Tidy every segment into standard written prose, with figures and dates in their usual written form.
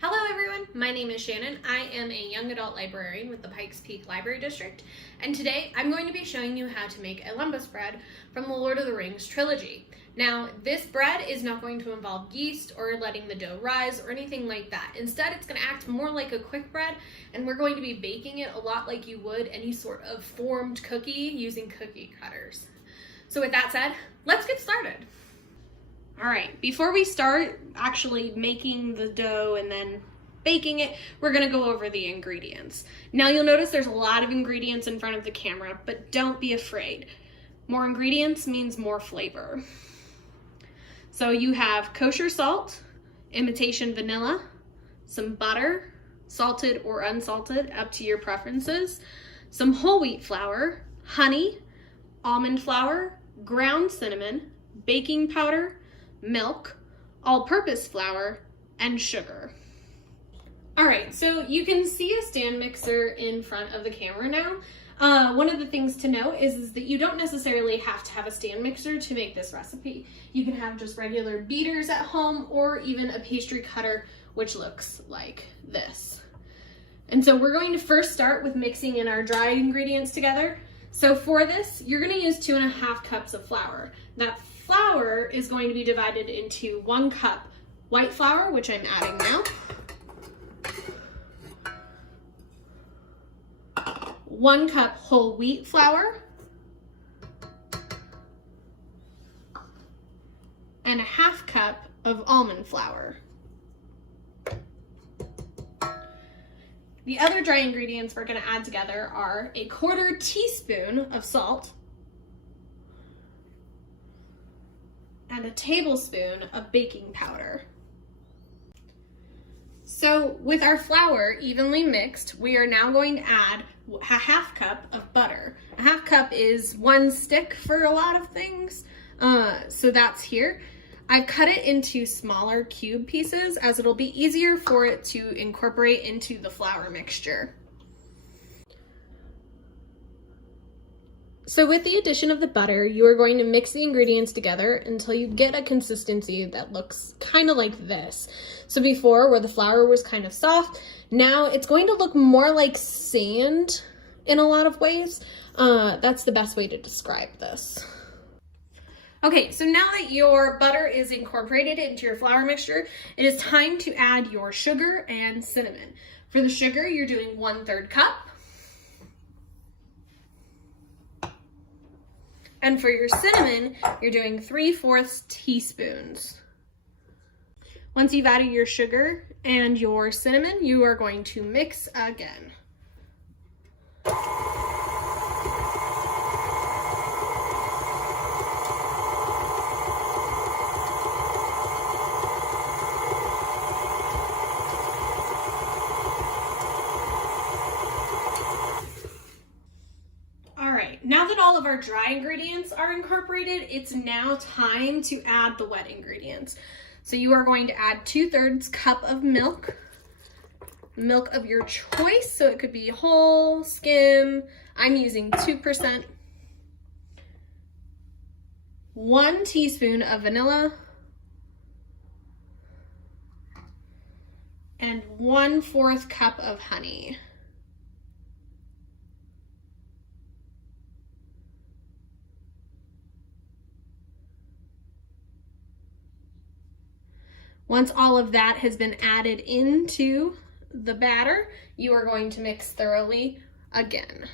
Hello everyone, my name is Shannon. I am a young adult librarian with the Pikes Peak Library District, and today I'm going to be showing you how to make a Lembas bread from the Lord of the Rings Trilogy. Now, this bread is not going to involve yeast or letting the dough rise or anything like that. Instead, it's going to act more like a quick bread, and we're going to be baking it a lot like you would any sort of formed cookie using cookie cutters. So with that said, let's get started. All right, before we start actually making the dough and then baking it, we're gonna go over the ingredients. Now you'll notice there's a lot of ingredients in front of the camera, but don't be afraid. More ingredients means more flavor. So you have kosher salt, imitation vanilla, some butter, salted or unsalted, up to your preferences, some whole wheat flour, honey, almond flour, ground cinnamon, baking powder, milk, all-purpose flour, and sugar. All right, so you can see a stand mixer in front of the camera now. One of the things to note is that you don't necessarily have to have a stand mixer to make this recipe. You can have just regular beaters at home or even a pastry cutter, which looks like this. And so we're going to first start with mixing in our dried ingredients together. So for this, you're gonna use 2.5 cups of flour. That flour is going to be divided into 1 cup white flour, which I'm adding now, 1 cup whole wheat flour, and 1/2 cup of almond flour. The other dry ingredients we're going to add together are 1/4 teaspoon of salt and a tablespoon of baking powder. So with our flour evenly mixed, we are now going to add 1/2 cup of butter. 1/2 cup is 1 stick for a lot of things, so that's here. I've cut it into smaller cube pieces as it'll be easier for it to incorporate into the flour mixture. So with the addition of the butter, you are going to mix the ingredients together until you get a consistency that looks kind of like this. So before, where the flour was kind of soft, now it's going to look more like sand in a lot of ways. That's the best way to describe this. Okay, so now that your butter is incorporated into your flour mixture, it is time to add your sugar and cinnamon. For the sugar, you're doing 1/3 cup. And for your cinnamon, you're doing 3/4 teaspoons. Once you've added your sugar and your cinnamon, you are going to mix again. Now that all of our dry ingredients are incorporated, it's now time to add the wet ingredients. So you are going to add 2/3 cup of milk of your choice. So it could be whole, skim. I'm using 2%. 1 teaspoon of vanilla. And 1/4 cup of honey. Once all of that has been added into the batter, you are going to mix thoroughly again.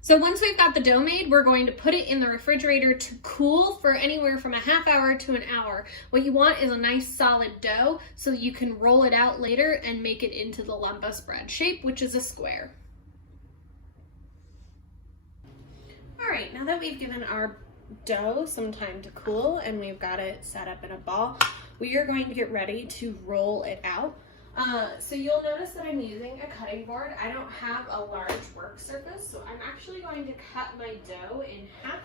So once we've got the dough made, we're going to put it in the refrigerator to cool for anywhere from 1/2 hour to an hour. What you want is a nice solid dough so you can roll it out later and make it into the Lembas bread shape, which is a square. All right, now that we've given our dough some time to cool and we've got it set up in a ball, we are going to get ready to roll it out. So you'll notice that I'm using a cutting board. I don't have a large work surface, so I'm actually going to cut my dough in half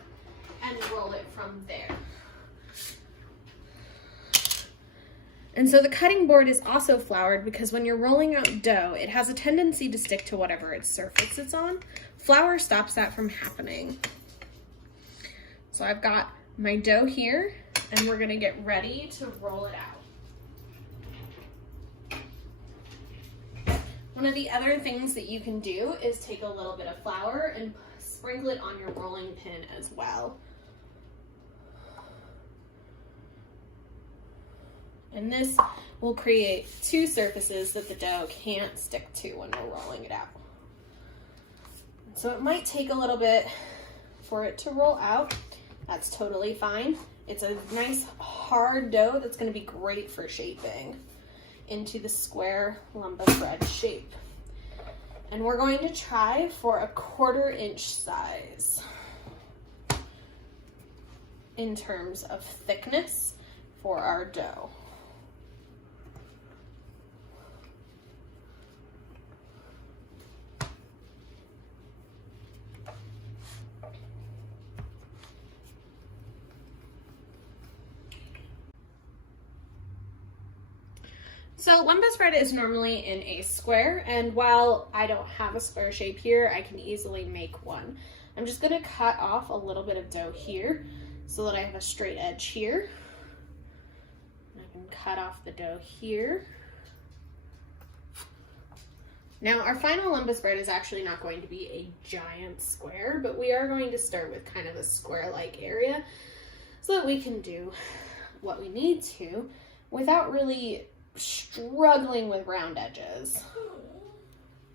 and roll it from there. And so the cutting board is also floured because when you're rolling out dough, it has a tendency to stick to whatever its surface it's on. Flour stops that from happening. So I've got my dough here, and we're gonna get ready to roll it out. One of the other things that you can do is take a little bit of flour and sprinkle it on your rolling pin as well. And this will create two surfaces that the dough can't stick to when we're rolling it out. So it might take a little bit for it to roll out. That's totally fine. It's a nice hard dough that's going to be great for shaping into the square Lembas bread shape. And we're going to try for a 1/4 inch size in terms of thickness for our dough. So Lembas bread is normally in a square, and while I don't have a square shape here, I can easily make one. I'm just gonna cut off a little bit of dough here so that I have a straight edge here. I can cut off the dough here. Now our final Lembas bread is actually not going to be a giant square, but we are going to start with kind of a square-like area so that we can do what we need to without really struggling with round edges.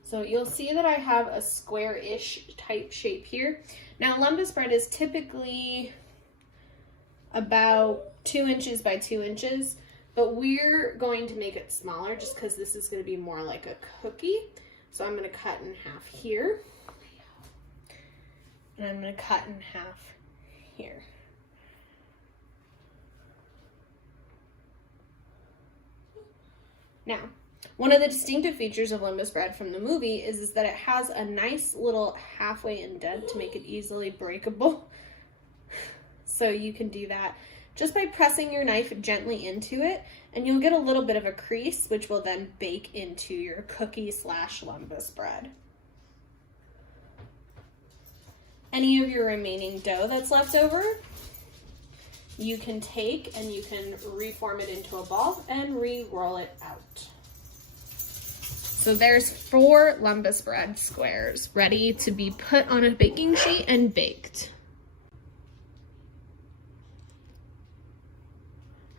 So you'll see that I have a square-ish type shape here. Now Lembas bread is typically about 2 inches by 2 inches, but we're going to make it smaller just because this is going to be more like a cookie. So I'm going to cut in half here, and I'm going to cut in half here. Now, one of the distinctive features of Lembas bread from the movie is that it has a nice little halfway indent to make it easily breakable. So you can do that just by pressing your knife gently into it, and you'll get a little bit of a crease, which will then bake into your cookie / Lembas bread. Any of your remaining dough that's left over, you can take and you can reform it into a ball and re-roll it out. So there's 4 Lembas bread squares ready to be put on a baking sheet and baked.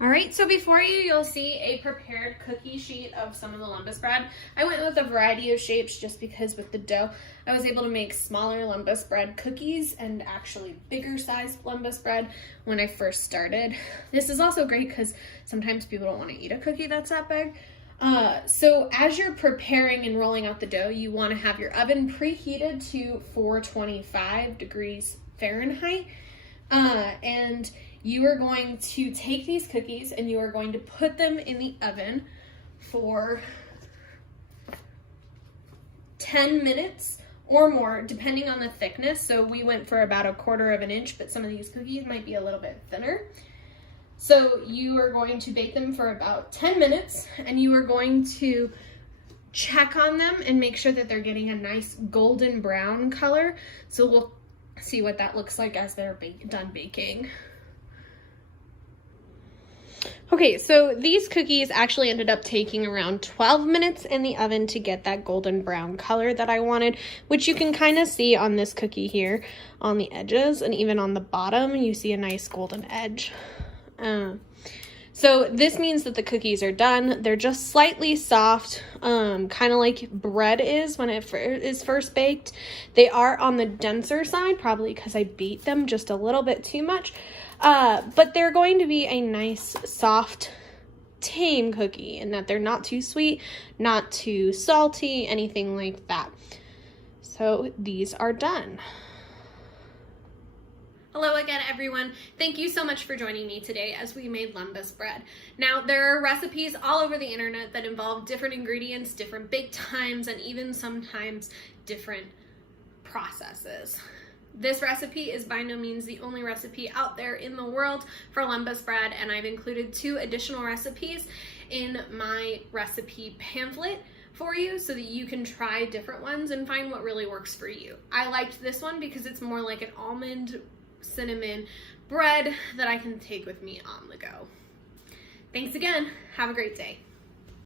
All right, so before you'll see a prepared cookie sheet of some of the Lembas bread. I went with a variety of shapes just because with the dough, I was able to make smaller Lembas bread cookies and actually bigger sized Lembas bread when I first started. This is also great because sometimes people don't want to eat a cookie that's that big. So as you're preparing and rolling out the dough, you want to have your oven preheated to 425 degrees Fahrenheit. And you are going to take these cookies and you are going to put them in the oven for 10 minutes or more, depending on the thickness. So we went for about a 1/4 inch, but some of these cookies might be a little bit thinner. So you are going to bake them for about 10 minutes, and you are going to check on them and make sure that they're getting a nice golden brown color. So we'll see what that looks like as they're done baking. Okay, so these cookies actually ended up taking around 12 minutes in the oven to get that golden brown color that I wanted, which you can kind of see on this cookie here on the edges, and even on the bottom you see a nice golden edge. So this means that the cookies are done. They're just slightly soft, kind of like bread is when it is first baked. They are on the denser side, probably because I beat them just a little bit too much. But they're going to be a nice, soft, tame cookie in that they're not too sweet, not too salty, anything like that. So these are done. Hello again, everyone. Thank you so much for joining me today as we made Lembas bread. Now, there are recipes all over the internet that involve different ingredients, different bake times, and even sometimes different processes. This recipe is by no means the only recipe out there in the world for lembas bread, and I've included 2 additional recipes in my recipe pamphlet for you so that you can try different ones and find what really works for you. I liked this one because it's more like an almond cinnamon bread that I can take with me on the go. Thanks again. Have a great day.